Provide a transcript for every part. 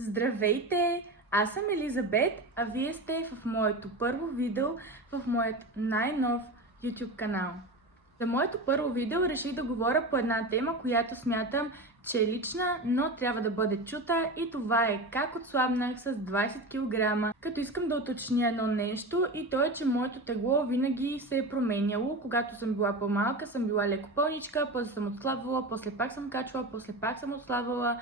Здравейте! Аз съм Елизабет, а вие сте в моето първо видео в моят най-нов YouTube канал. За моето първо видео реших да говоря по една тема, която смятам, че е лична, но трябва да бъде чута, и това е как отслабнах с 20 кг. Като искам да уточня едно нещо, и то е, че моето тегло винаги се е променяло. Когато съм била по-малка, съм била леко пълничка, после съм отслабвала, после пак съм качвала, после пак съм отслабвала.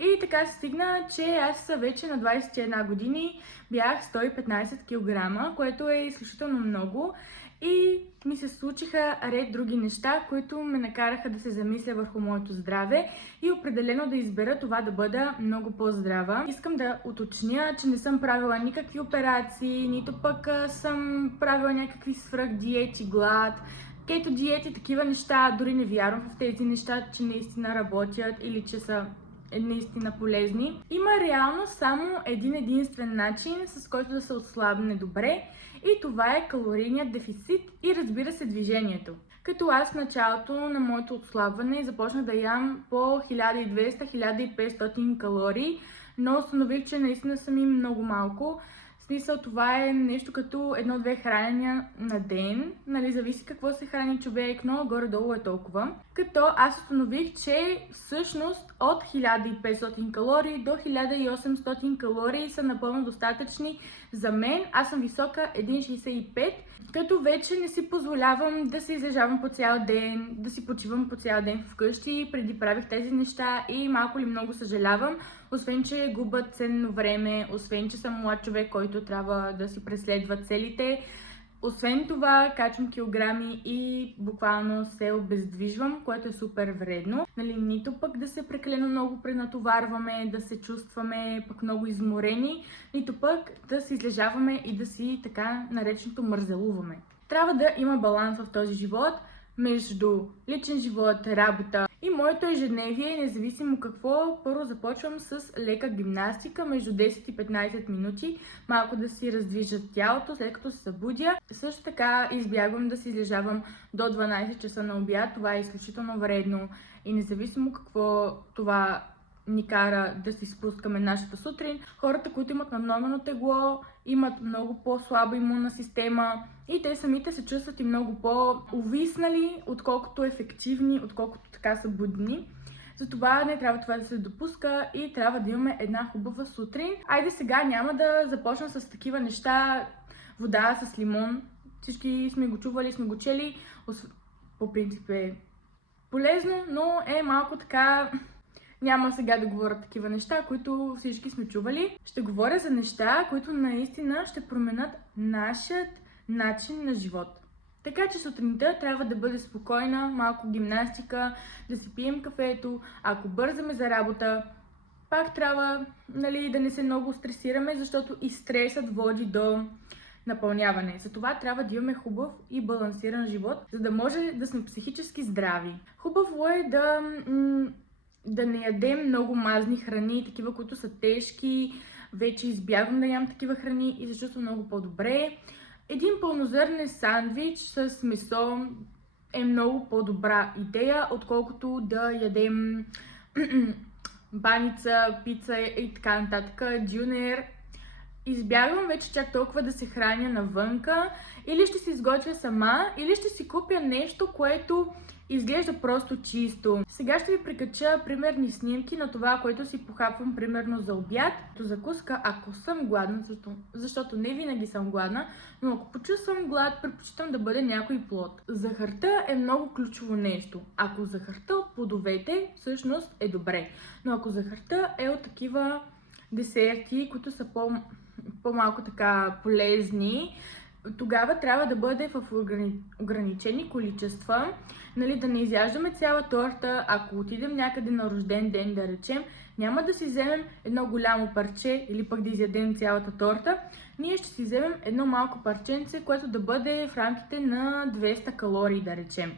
И така се стигна, че аз вече на 21 години бях 115 кг, което е изключително много. И ми се случиха ред други неща, които ме накараха да се замисля върху моето здраве и определено да избера това да бъда много по-здрава. Искам да уточня, че не съм правила никакви операции, нито пък съм правила някакви свръхдиети, глад, кето диети, такива неща. Дори не вярвам в тези неща, че наистина работят или че са наистина полезни. Има реално само един единствен начин, с който да се отслабне добре, и това е калорийният дефицит и, разбира се, движението. Като аз в началото на моето отслабване започнах да ям по 1200-1500 калории, но установих, че наистина са ми много малко. В смисъл, това е нещо като 1-2 хранения на ден, нали, зависи какво се храни човек, но горе-долу е толкова. Като аз установих, че всъщност от 1500 калории до 1800 калории са напълно достатъчни за мен. Аз съм висока 1,65, като вече не си позволявам да се излежавам по цял ден, да си почивам по цял ден вкъщи. Преди правих тези неща и малко ли много съжалявам, освен че губя ценно време, освен че съм млад човек, който трябва да си преследва целите. Освен това, качвам килограми и буквално се обездвижвам, което е супер вредно. Нали, нито пък да се прекалено много пренатоварваме, да се чувстваме пък много изморени, нито пък да се излежаваме и да си така нареченото мързелуваме. Трябва да има баланс в този живот между личен живот, работа и моето ежедневие, независимо какво. Първо започвам с лека гимнастика, между 10 и 15 минути, малко да си раздвижа тялото, след като се събудя. Също така избягвам да се излежавам до 12 часа на обяд, това е изключително вредно и независимо какво това ни кара да си спускаме нашата сутрин. Хората, които имат наднормено тегло, имат много по-слаба имунна система и те самите се чувстват и много по-увиснали, отколкото ефективни, отколкото така са будни. Затова не трябва това да се допуска и трябва да имаме една хубава сутрин. Айде сега няма да започна с такива неща. Вода с лимон. Всички сме го чували, сме го чели. По принцип е полезно, но е малко така... Няма сега да говоря такива неща, които всички сме чували. Ще говоря за неща, които наистина ще променят нашият начин на живот. Така че сутринта трябва да бъде спокойна, малко гимнастика, да си пием кафето. Ако бързаме за работа, пак трябва, нали, да не се много стресираме, защото и стресът води до напълняване. Затова трябва да имаме хубав и балансиран живот, за да може да сме психически здрави. Хубаво е да не ядем много мазни храни, такива, които са тежки. Вече избягвам да ям такива храни и се чувствам много по-добре. Един пълнозърнен сандвич с месо е много по-добра идея, отколкото да ядем баница, пица и така нататък, дюнер. Избягвам вече чак толкова да се храня навънка. Или ще си изготвя сама, или ще си купя нещо, което изглежда просто чисто. Сега ще ви прикача примерни снимки на това, което си похапвам примерно за обяд. Като закуска, ако съм гладна, защото не винаги съм гладна, но ако почувствам глад, предпочитам да бъде някой плод. Захарта е много ключово нещо. Ако захарта от плодовете, всъщност е добре. Но ако захарта е от такива десерти, които са по-малко така полезни, тогава трябва да бъде в ограничени количества, нали, да не изяждаме цяла торта. Ако отидем някъде на рожден ден, да речем, няма да си вземем едно голямо парче или пък да изядем цялата торта. Ние ще си вземем едно малко парченце, което да бъде в рамките на 200 калории, да речем.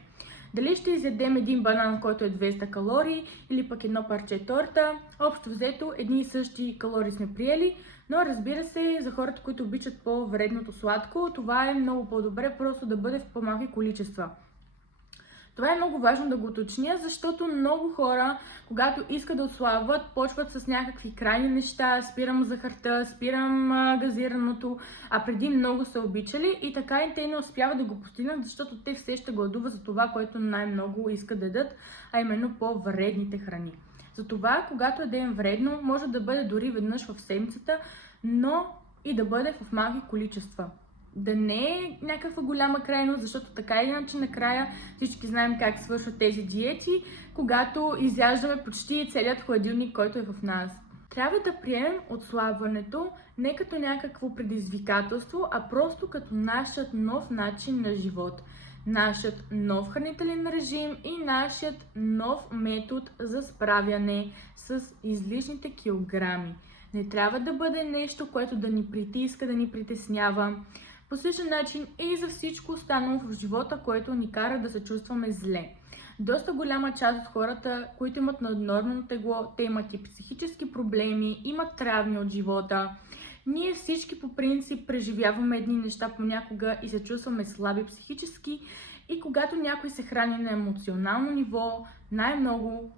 Дали ще изядем един банан, който е 200 калории, или пък едно парче торта, общо взето едни и същи калории сме приели, но разбира се, за хората, които обичат по-вредното сладко, това е много по-добре просто да бъде в по-малки количества. Това е много важно да го уточня, защото много хора, когато искат да отслабват, почват с някакви крайни неща, спирам захарта, спирам газираното, а преди много са обичали и така и те не успяват да го постигнат, защото те все ще гладуват за това, което най-много искат да ядат, а именно по-вредните храни. Затова, когато ядем вредно, може да бъде дори веднъж в седмицата, но и да бъде в малки количества. Да не е някаква голяма крайност, защото така или иначе накрая всички знаем как свършват тези диети, когато изяждаме почти целият хладилник, който е в нас. Трябва да приемем отслабването не като някакво предизвикателство, а просто като нашият нов начин на живот. Нашият нов хранителен режим и нашият нов метод за справяне с излишните килограми. Не трябва да бъде нещо, което да ни притиска, да ни притеснява. По същия начин и за всичко останало в живота, което ни кара да се чувстваме зле. Доста голяма част от хората, които имат наднормено тегло, те имат и психически проблеми, имат травми от живота. Ние всички по принцип преживяваме едни неща понякога и се чувстваме слаби психически и когато някой се храни на емоционално ниво, най-много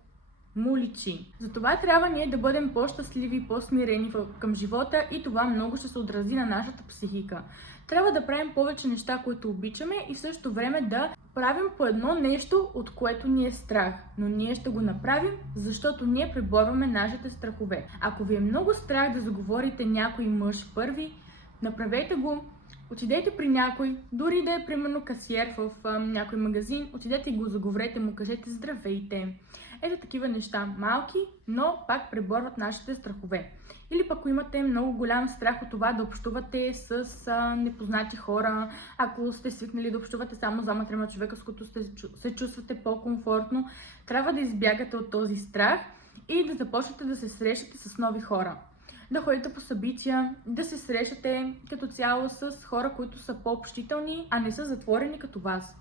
му личи. Затова трябва ние да бъдем по-щастливи и по-смирени към живота и това много ще се отрази на нашата психика. Трябва да правим повече неща, които обичаме и в същото време да правим по едно нещо, от което ни е страх. Но ние ще го направим, защото ние преборваме нашите страхове. Ако ви е много страх да заговорите някой мъж първи, направете го. Отидете при някой, дори да е примерно касиер в някой магазин, отидете и го заговорете, му кажете здравейте. Ето такива неща, малки, но пак преборват нашите страхове. Или пък ако имате много голям страх от това да общувате с непознати хора, ако сте свикнали да общувате само с двама-трима човека, с които се чувствате по-комфортно, трябва да избягате от този страх и да започнете да се срещате с нови хора. Да ходите по събития, да се срещате като цяло с хора, които са по-общителни, а не са затворени като вас.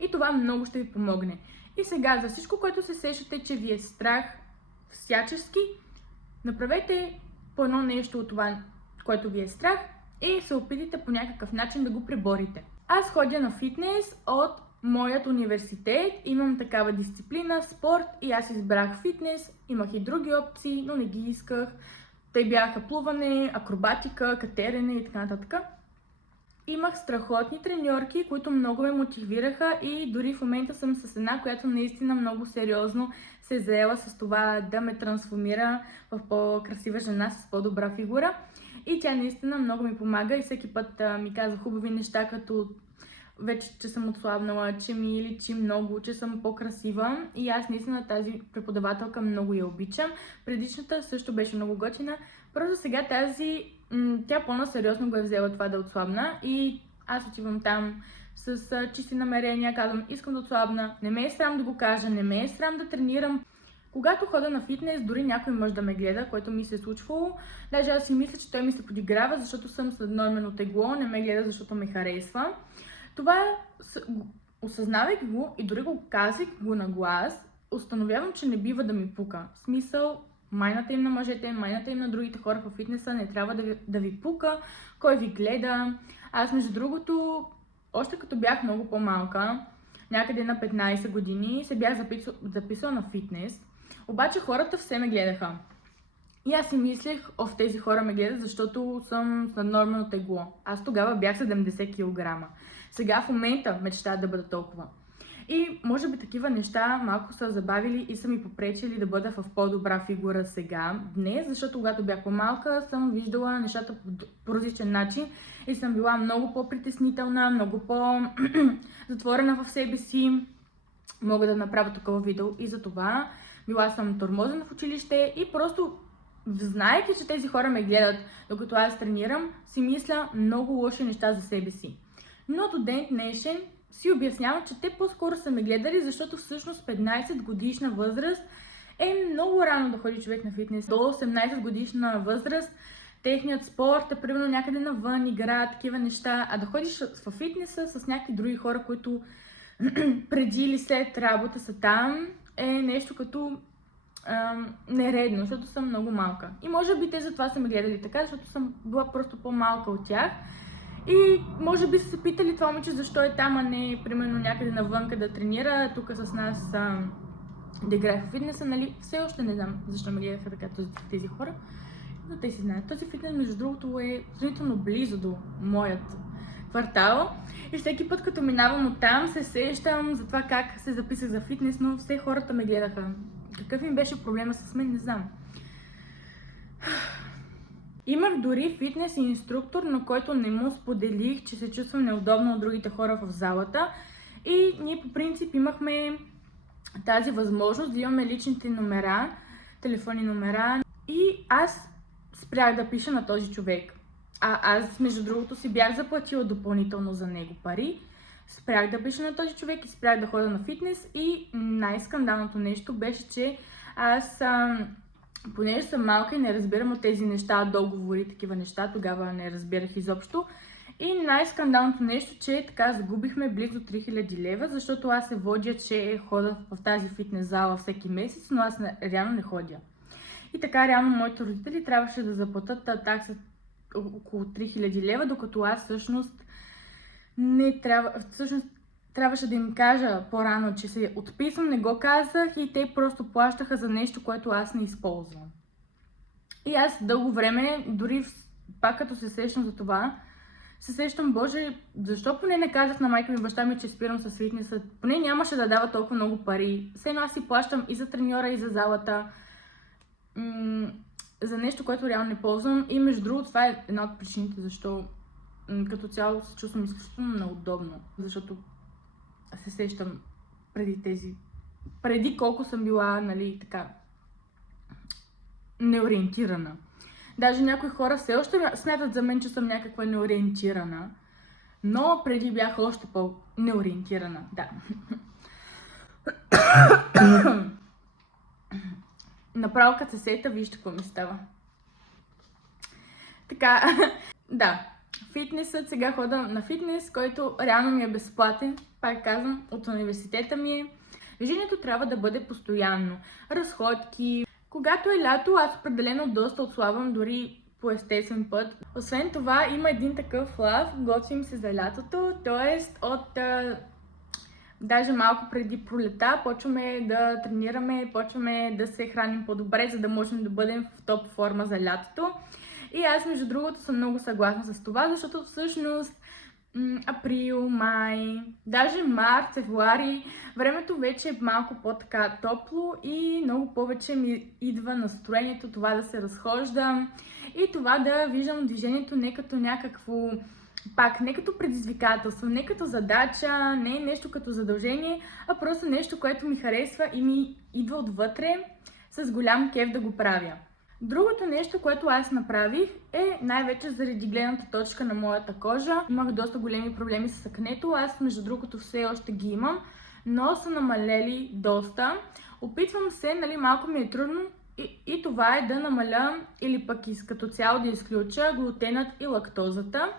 И това много ще ви помогне. И сега за всичко, което се сещате, че ви е страх всячески, направете по едно нещо от това, което ви е страх и се опитайте по някакъв начин да го преборите. Аз ходя на фитнес от моят университет, имам такава дисциплина, спорт и аз избрах фитнес, имах и други опции, но не ги исках. Те бяха плуване, акробатика, катерене и така нататък. Имах страхотни треньорки, които много ме мотивираха и дори в момента съм с една, която наистина много сериозно се е заела с това да ме трансформира в по-красива жена с по-добра фигура. И тя наистина много ми помага и всеки път ми казва хубави неща, като вече, че съм отслабнала, че ми личи много, че съм по-красива и аз наистина тази преподавателка много я обичам. Предишната също беше много готина, просто сега тя по-насериозно го е взела това да отслабна и аз отивам там с чисти намерения, казвам искам да отслабна, не ме е срам да го кажа, не ме е срам да тренирам. Когато хода на фитнес, дори някой мъж да ме гледа, което ми се е случвало, даже аз си мисля, че той ми се подиграва, защото съм с наднормено тегло, не ме гледа, защото ме харесва. Това, осъзнавайки го и дори го казвайки го на глас, установявам, че не бива да ми пука. В смисъл, майната им на мъжете, майната им на другите хора в фитнеса не трябва да ви пука, кой ви гледа. Аз, между другото, още като бях много по-малка, някъде на 15 години, се бях записала на фитнес, обаче хората все ме гледаха. И аз си мислех, тези хора ме гледат, защото съм с наднормено тегло. Аз тогава бях 70 кг. Сега в момента мечтая да бъда толкова. И може би такива неща малко са забавили и са ми попречили да бъда в по-добра фигура сега, днес, защото когато бях по-малка съм виждала нещата по различен начин и съм била много по-притеснителна, много по-затворена в себе си. Мога да направя такова видео и за това. Била съм тормозена в училище и просто, знаейки, че тези хора ме гледат, докато аз тренирам, си мисля много лоши неща за себе си. Но до ден днешен си обяснявам, че те по-скоро са ме гледали, защото всъщност 15 годишна възраст е много рано да ходи човек на фитнес. До 18 годишна възраст техният спорт е примерно някъде навън, игра, такива неща, а да ходиш в фитнеса с някакви други хора, които преди или след работа са там, е нещо като нередно, защото съм много малка. И може би те затова са ме гледали така, защото съм била просто по-малка от тях. И може би са се питали това момиче защо е там, а не примерно някъде навънка да тренира, тук с нас да играе в фитнеса, нали? Все още не знам защо ме гледаха така тези хора, но те си знаят. Този фитнес, между другото, е сравнително близо до моят квартал и всеки път, като минавам оттам, се сещам за това как се записах за фитнес, но все хората ме гледаха. Какъв им беше проблема с мен, не знам. Имах дори фитнес инструктор, на който не му споделих, че се чувствам неудобно от другите хора в залата. И ние по принцип имахме тази възможност да имаме личните номера, телефонни номера. И аз спрях да пиша на този човек. Аз, между другото, си бях заплатила допълнително за него пари. Спрях да пиша на този човек и спрях да ходя на фитнес. И най-скандалното нещо беше, че аз, понеже съм малка и не разбирам от тези неща, договори, такива неща, тогава не разбирах изобщо. И най-скандалното нещо, че така загубихме близо 3000 лева, защото аз се водя, че хода в тази фитнес зала всеки месец, но аз реално не ходя. И така реално моите родители трябваше да заплатят такса около 3000 лева, докато аз всъщност трябваше да им кажа по-рано, че се отписвам, не го казах и те просто плащаха за нещо, което аз не използвам. И аз дълго време, дори пак като се сещам за това, се сещам, боже, защо поне не казах на майка ми и баща ми, че спирам с фитнеса? Поне нямаше да дава толкова много пари. Все едно аз си плащам и за треньора, и за залата. За нещо, което реално не ползвам. И между другото, това е една от причините, защо като цяло се чувствам изключително неудобно. Защото се сещам преди колко съм била, нали, така, неориентирана. Даже някои хора все още смятат за мен, че съм някаква неориентирана, но преди бях още по-неориентирана, да. Направо като се сета, вижте какво ми става. Така, да. Фитнесът, сега хода на фитнес, който реално ми е безплатен, пак казвам, от университета ми е. Движението трябва да бъде постоянно. Разходки. Когато е лято, аз определено доста отслабвам, дори по естествен път. Освен това, има един такъв лав, готвим се за лятото, т.е. даже малко преди пролета почваме да тренираме, почваме да се храним по-добре, за да можем да бъдем в топ форма за лятото. И аз, между другото, съм много съгласна с това, защото всъщност април, май, даже март, февруари, времето вече е малко по-така топло и много повече ми идва настроението това да се разхождам и това да виждам движението не като някакво, пак не като предизвикателство, не като задача, не нещо като задължение, а просто нещо, което ми харесва и ми идва отвътре с голям кеф да го правя. Другото нещо, което аз направих е най-вече заради гледната точка на моята кожа. Имах доста големи проблеми с акнето, аз между другото все още ги имам, но са намалели доста. Опитвам се, нали, малко ми е трудно и това е да намаля или пък като цяло да изключа глутенът и лактозата.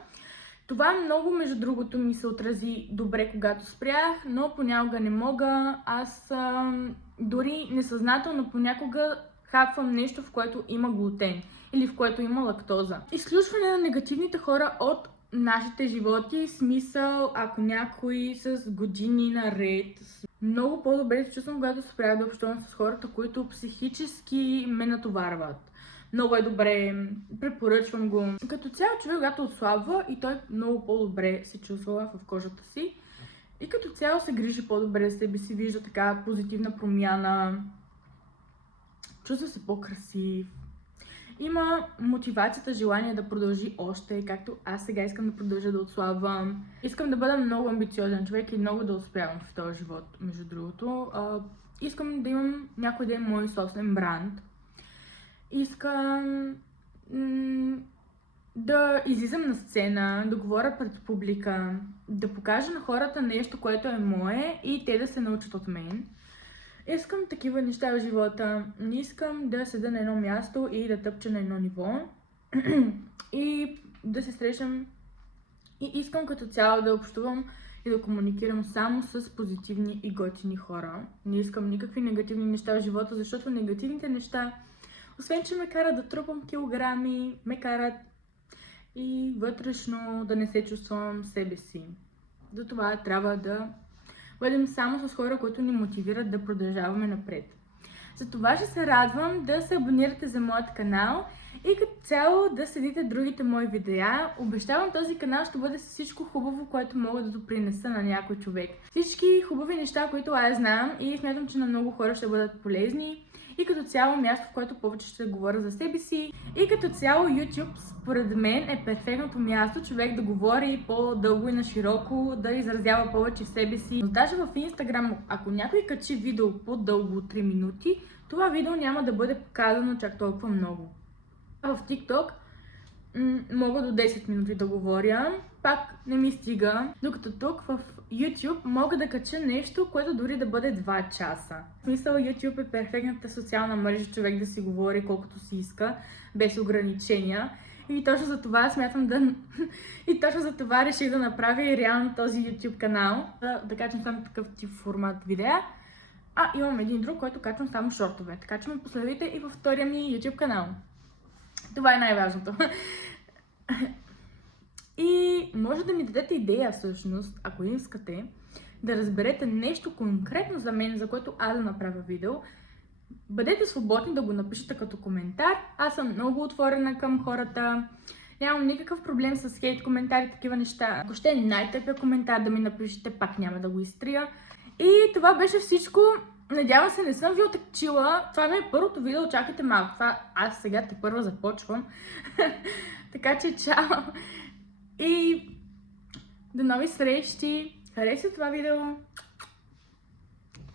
Това много, между другото, ми се отрази добре, когато спрях, но понякога не мога. Аз дори несъзнателно понякога хапвам нещо, в което има глутен или в което има лактоза. Изключване на негативните хора от нашите животи, смисъл, ако някой с години наред. Много по-добре се чувствам, когато спрях да общувам с хората, които психически ме натоварват. Много е добре, препоръчвам го. Като цяло човек, когато отслабва и той много по-добре се чувства в кожата си. И като цяло се грижи по-добре за себе си, вижда така позитивна промяна. Чувства се по-красив. Има мотивацията, желание да продължи още, както аз сега искам да продължа да отслабвам. Искам да бъда много амбициозен човек и много да успявам в този живот, между другото. Искам да имам някой ден мой собствен бранд. Искам да излизам на сцена, да говоря пред публика, да покажа на хората нещо, което е мое и те да се научат от мен. Искам такива неща в живота. Не искам да седа на едно място и да тъпча на едно ниво и да се срещам. И искам като цяло да общувам и да комуникирам само с позитивни и готини хора. Не искам никакви негативни неща в живота, защото негативните неща, освен че ме карат да трупам килограми, ме карат и вътрешно да не се чувствам себе си. Затова трябва да бъдем само с хора, които ни мотивират да продължаваме напред. Затова ще се радвам да се абонирате за моят канал и като цяло да следите другите мои видеа. Обещавам, този канал ще бъде с всичко хубаво, което мога да допринеса на някой човек. Всички хубави неща, които аз знам и смятам, че на много хора ще бъдат полезни. И като цяло място, в което повече ще говоря за себе си. И като цяло YouTube, според мен, е перфектното място човек да говори по-дълго и на широко, да изразява повече себе си. Но даже в Instagram, ако някой качи видео по-дълго от 3 минути, това видео няма да бъде показано чак толкова много. А в TikTok мога до 10 минути да говоря, пак не ми стига, докато тук в YouTube мога да кача нещо, което дори да бъде 2 часа. В смисъл, YouTube е перфектната социална мрежа, човек да си говори колкото си иска, без ограничения. И точно за това смятам и точно за това реших да направя и реално този YouTube канал. Да качвам само такъв тип формат видеа. Имам един друг, който качвам само шортове. Така че ме последвайте и във втория ми YouTube канал. Това е най-важното. И може да ми дадете идея всъщност, ако искате, да разберете нещо конкретно за мен, за което аз да направя видео. Бъдете свободни да го напишете като коментар. Аз съм много отворена към хората. Нямам никакъв проблем с хейт коментари, такива неща. Ако ще е най-тъпия коментар да ми напишете, пак няма да го изтрия. И това беше всичко. Надявам се, не съм ви отекчила. Това ми е първото видео, чакайте малко. Аз сега тепърва започвам. Така че чао! И до нови срещи! Харесайте това видео!